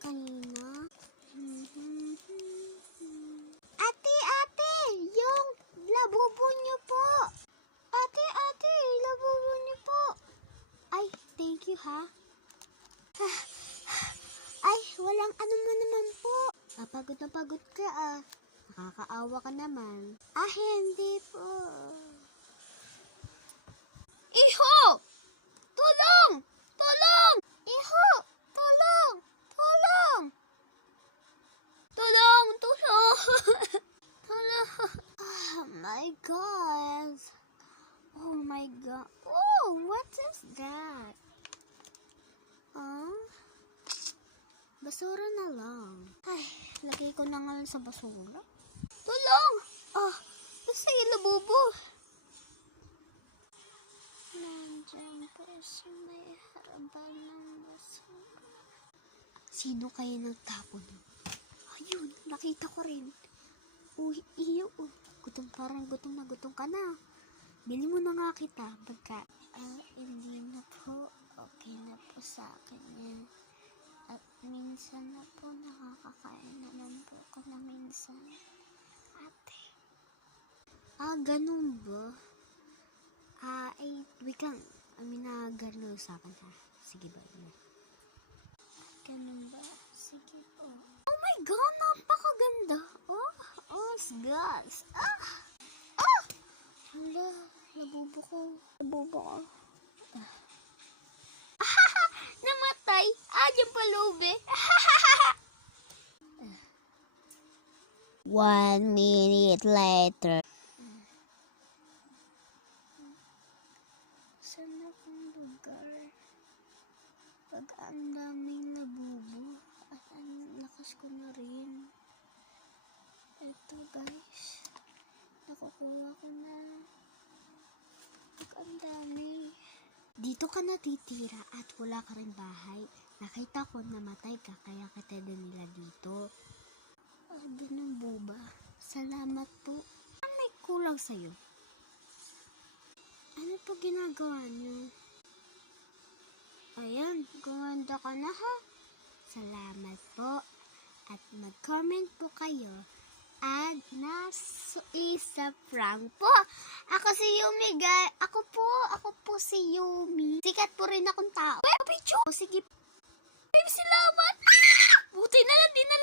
kanina. Ate, yung labubo niyo po. Ate, labubo niyo po. Ay, thank you ha. Ay, walang ano mo naman po. Pagod na pagod ka ah. Nakakaawa ka naman. Hindi po. Iho! Tulong! Tulong! Iho! Tulong! Tulong! Tulong! Tulong! Tulong! Oh my God! Oh my God! Oh, what is that? Basura na lang. Ay, lagay ko na nga lang sa basura. Tulong! Basta ilabubo. Nandiyan po sa may harapan ng basura. Sino kaya nagtapon? Ayun, nakita ko rin. Iyo. Parang gutom ka na. Bili mo na nga kita. Hindi na po. Okay na po sa akin yan. At minsan na po nakakakain naman po ko na minsan. Ate. Ganun ba? Wait lang. Minagarno sa akin ha. Sige ba? Ganun ba? Sige po. Oh my God! Napakaganda! Gas! Hala, labubo ko. Namatay! Diyan pa loob eh. 1 minute later. Saan akong lugar? Pag ang daming labubo at ang lakas ko na rin. Eto guys. Nakukuha ko na. Pag ang dami. Dito ka natitira at wala ka rin bahay. Nakita ko namatay ka kaya kita din nila dito. Ganun boba. Salamat po. Ang may kulang sa'yo? Ano po ginagawa niyo? Ayan, gumanda ka na ha. Salamat po. At mag-comment po kayo. At isa prank po. Ako si Yumi, guys. Ako po si Yumi. Sikat po rin akong tao. Sige. Salamat.